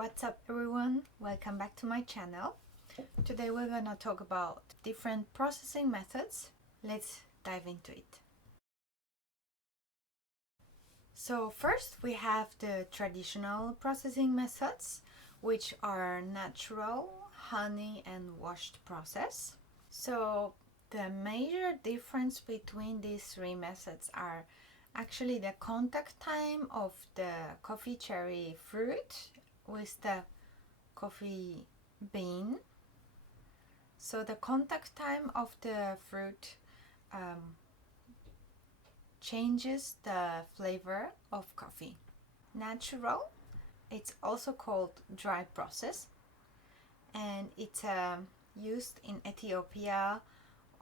What's up everyone? Welcome back to my channel. Today we're gonna talk about different processing methods. Let's dive into it. So first we have the traditional processing methods, which are natural, honey and washed process. So the major difference between these three methods are actually the contact time of the coffee cherry fruit with the coffee bean. So the contact time of the fruit changes the flavor of coffee. Natural, it's also called dry process, and it's used in Ethiopia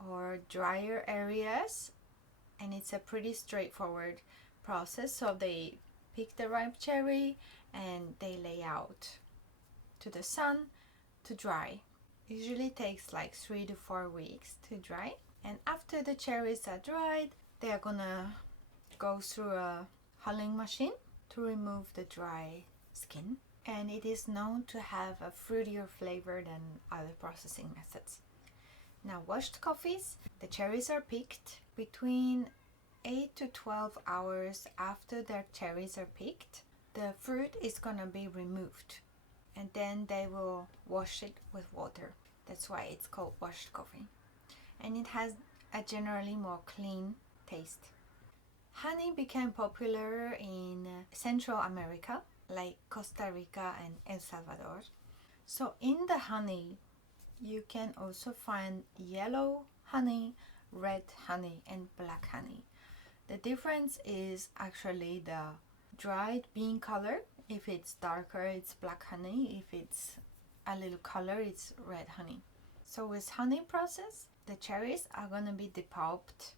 or drier areas, and it's a pretty straightforward process. So they pick the ripe cherry and they lay out to the sun to dry. Usually takes like 3 to 4 weeks to dry, and after the cherries are dried, they are gonna go through a hulling machine to remove the dry skin, and it is known to have a fruitier flavor than other processing methods. Now, washed coffees, the cherries are picked between 8 to 12 hours after their cherries are picked. The fruit is gonna be removed, and then they will wash it with water. That's why it's called washed coffee, and it has a generally more clean taste. Honey became popular in Central America, like Costa Rica and El Salvador. So in the honey, you can also find yellow honey, red honey, and black honey. The difference is actually the dried bean color. If it's darker, it's black honey. If it's a little color, it's red honey. So with honey process, the cherries are gonna be depulped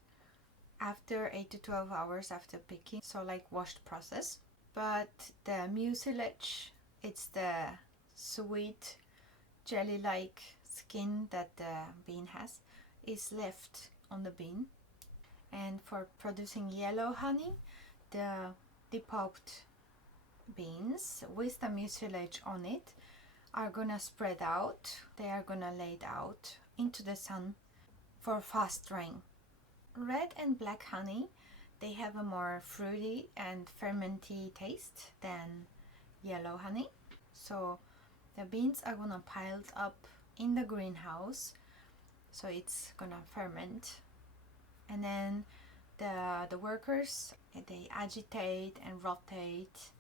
after 8 to 12 hours after picking, so like washed process. But the mucilage, it's the sweet jelly-like skin that the bean has, is left on the bean. And for producing yellow honey, the depulped beans with the mucilage on it are gonna spread out. They are gonna lay out into the sun for fast drying. Red and black honey, they have a more fruity and fermenty taste than yellow honey. So the beans are gonna pile up in the greenhouse, so it's gonna ferment, and then the workers, they agitate and rotate,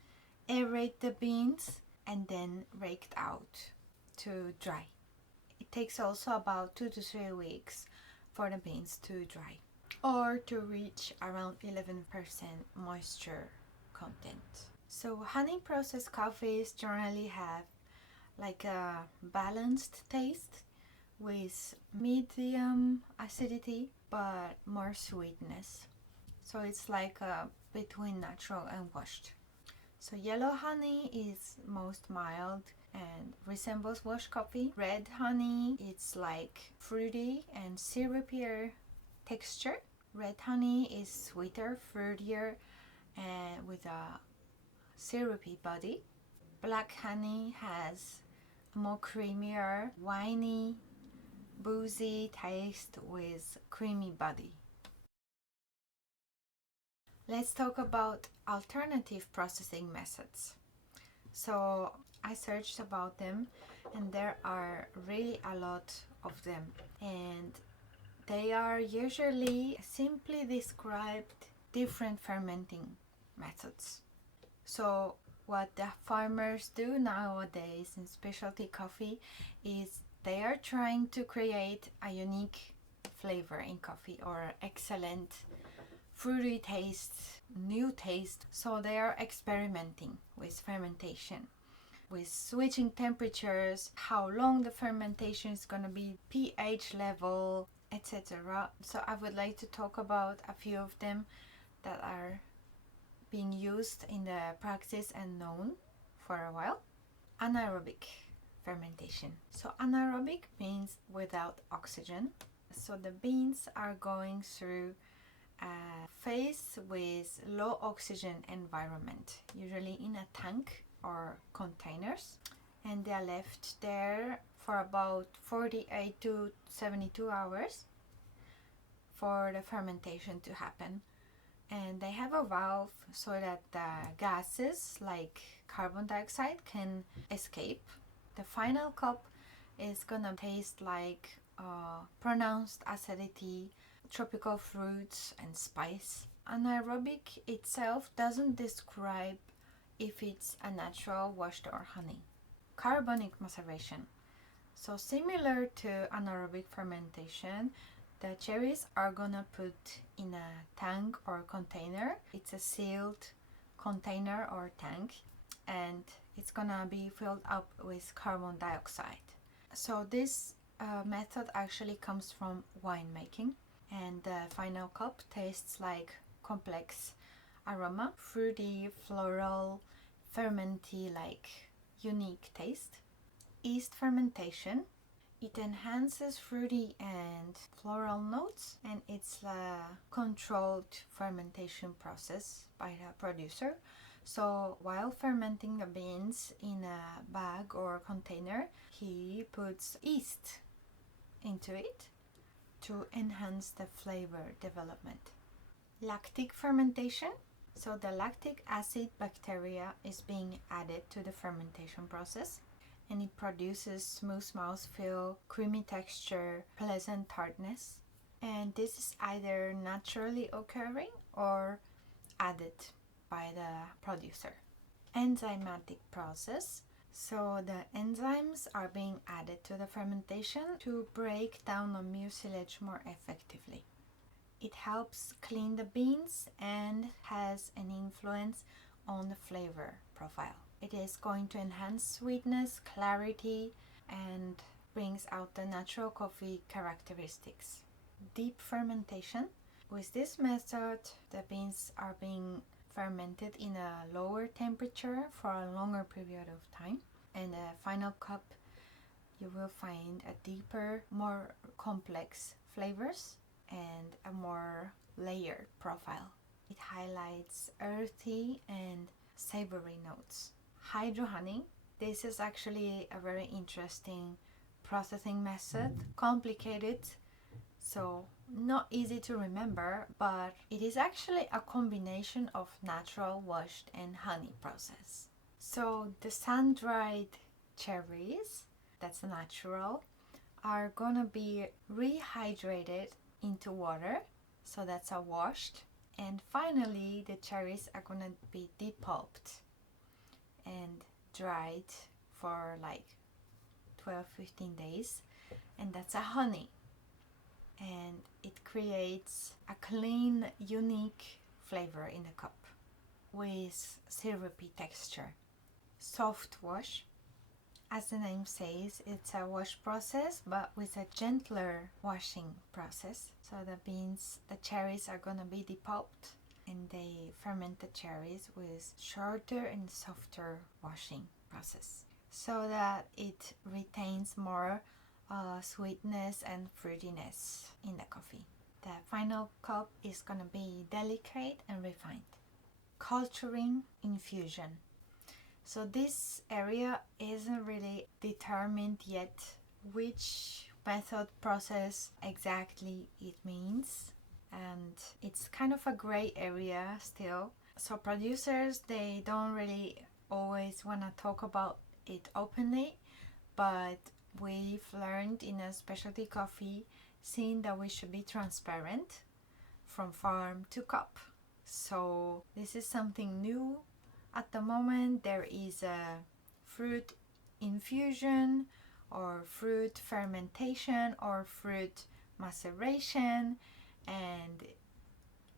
aerate the beans, and then raked out to dry. It takes also about 2 to 3 weeks for the beans to dry or to reach around 11% moisture content. So honey processed coffees generally have like a balanced taste with medium acidity but more sweetness. So it's like between natural and washed. So yellow honey is most mild and resembles washed coffee. Red honey, it's like fruity and syrupier texture. Red honey is sweeter, fruitier, and with a syrupy body. Black honey has a more creamier, winey, boozy taste with creamy body. Let's talk about alternative processing methods. So I searched about them, and there are really a lot of them, and they are usually simply described different fermenting methods. So what the farmers do nowadays in specialty coffee is they are trying to create a unique flavor in coffee, or excellent fruity taste, new taste. So they are experimenting with fermentation, with switching temperatures, how long the fermentation is going to be, pH level, etc. So I would like to talk about a few of them that are being used in the practice and known for a while. Anaerobic fermentation. So anaerobic means without oxygen. So the beans are going through a phase with low oxygen environment, usually in a tank or containers, and they are left there for about 48 to 72 hours for the fermentation to happen. And they have a valve so that the gases like carbon dioxide can escape. The final cup is gonna taste like pronounced acidity, tropical fruits and spice. Anaerobic itself doesn't describe if it's a natural washed or honey. Carbonic maceration. So similar to anaerobic fermentation, the cherries are gonna put in a tank or container. It's a sealed container or tank, and it's gonna be filled up with carbon dioxide. So this method actually comes from winemaking, and the final cup tastes like complex aroma, fruity, floral, fermenty, like unique taste. Yeast fermentation. It enhances fruity and floral notes, and it's a controlled fermentation process by the producer. So while fermenting the beans in a bag or container, he puts yeast into it to enhance the flavor development. Lactic fermentation. So the lactic acid bacteria is being added to the fermentation process, and it produces smooth mouthfeel, creamy texture, pleasant tartness. And this is either naturally occurring or added by the producer. Enzymatic process. So the enzymes are being added to the fermentation to break down the mucilage more effectively. It helps clean the beans and has an influence on the flavor profile. It is going to enhance sweetness, clarity, and brings out the natural coffee characteristics. Deep fermentation. With this method, the beans are being fermented in a lower temperature for a longer period of time. And the final cup, you will find a deeper, more complex flavors and a more layered profile. It highlights earthy and savory notes. Hydro honey. This is actually a very interesting processing method. Complicated, so not easy to remember, but it is actually a combination of natural, washed, and honey process. So the sun-dried cherries, that's natural, are gonna be rehydrated into water, so that's a washed. And finally, the cherries are gonna be depulped and dried for like 12-15 days, and that's a honey, and it creates a clean, unique flavor in the cup with syrupy texture. Soft wash. As the name says, it's a wash process but with a gentler washing process. So the cherries are gonna be depulped, and they ferment the cherries with shorter and softer washing process so that it retains more sweetness and fruitiness in the coffee. The final cup is gonna be delicate and refined. Culturing, infusion. So this area isn't really determined yet which method process exactly it means, and it's kind of a gray area still. So producers, they don't really always want to talk about it openly, but we've learned in a specialty coffee scene that we should be transparent from farm to cup. So this is something new. At the moment, there is a fruit infusion or fruit fermentation or fruit maceration, and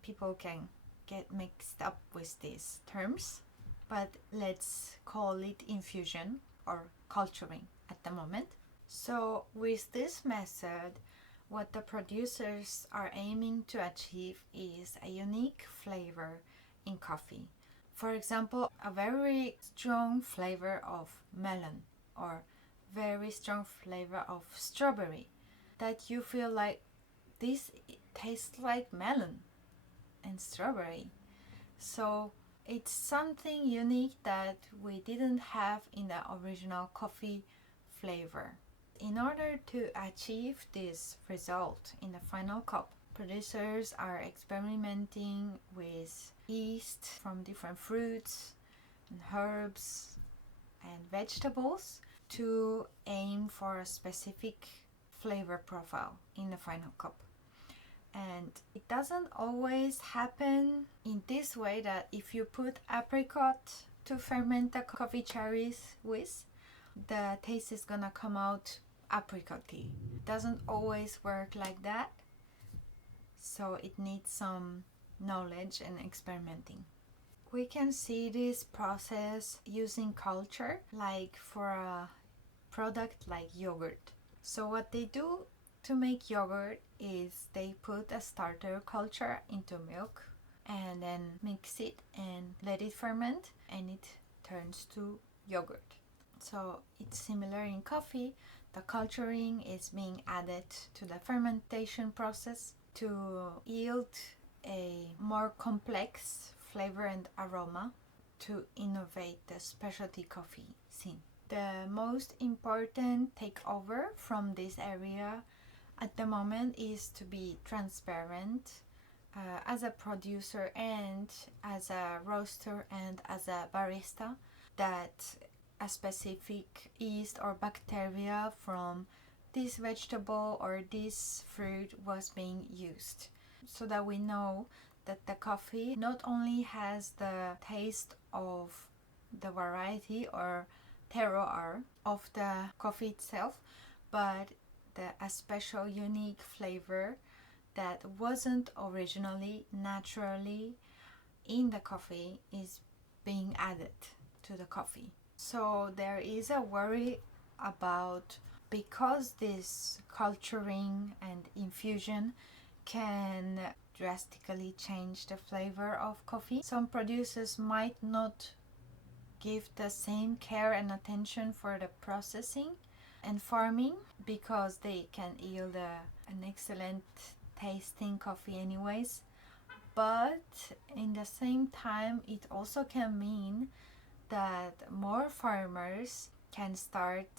people can get mixed up with these terms, but let's call it infusion or culturing at the moment. So with this method, what the producers are aiming to achieve is a unique flavor in coffee. For example, a very strong flavor of melon or very strong flavor of strawberry, that you feel like this tastes like melon and strawberry. So it's something unique that we didn't have in the original coffee flavor. In order to achieve this result in the final cup, producers are experimenting with yeast from different fruits and herbs and vegetables to aim for a specific flavor profile in the final cup. And it doesn't always happen in this way, that if you put apricot to ferment the coffee cherries with, the taste is gonna come out apricot-y. It doesn't always work like that, so it needs some knowledge and experimenting. We can see this process using culture, like for a product like yogurt. So what they do to make yogurt is they put a starter culture into milk and then mix it and let it ferment, and it turns to yogurt. So it's similar in coffee. The culturing is being added to the fermentation process to yield a more complex flavor and aroma to innovate the specialty coffee scene. The most important takeover from this area at the moment is to be transparent as a producer and as a roaster and as a barista, that a specific yeast or bacteria from this vegetable or this fruit was being used, so that we know that the coffee not only has the taste of the variety or terroir of the coffee itself, but a special unique flavor that wasn't originally naturally in the coffee is being added to the coffee. So there is a worry about, because this culturing and infusion can drastically change the flavor of coffee, some producers might not give the same care and attention for the processing and farming, because they can yield an excellent tasting coffee anyways. But in the same time, it also can mean that more farmers can start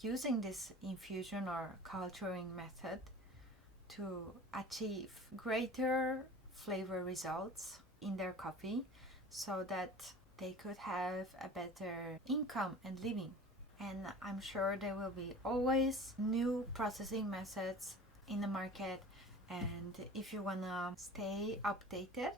using this infusion or culturing method to achieve greater flavor results in their coffee, so that they could have a better income and living. And I'm sure there will be always new processing methods in the market, and if you wanna stay updated,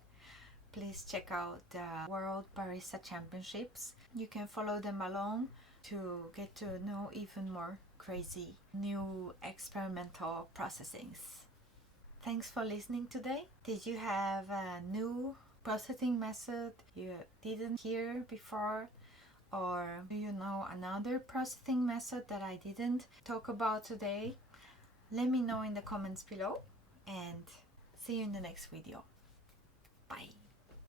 please check out the World Barista Championships. You can follow them along to get to know even more crazy new experimental processings. Thanks for listening today. Did you have a new processing method you didn't hear before? Or do you know another processing method that I didn't talk about today? Let me know in the comments below, and see you in the next video. Bye.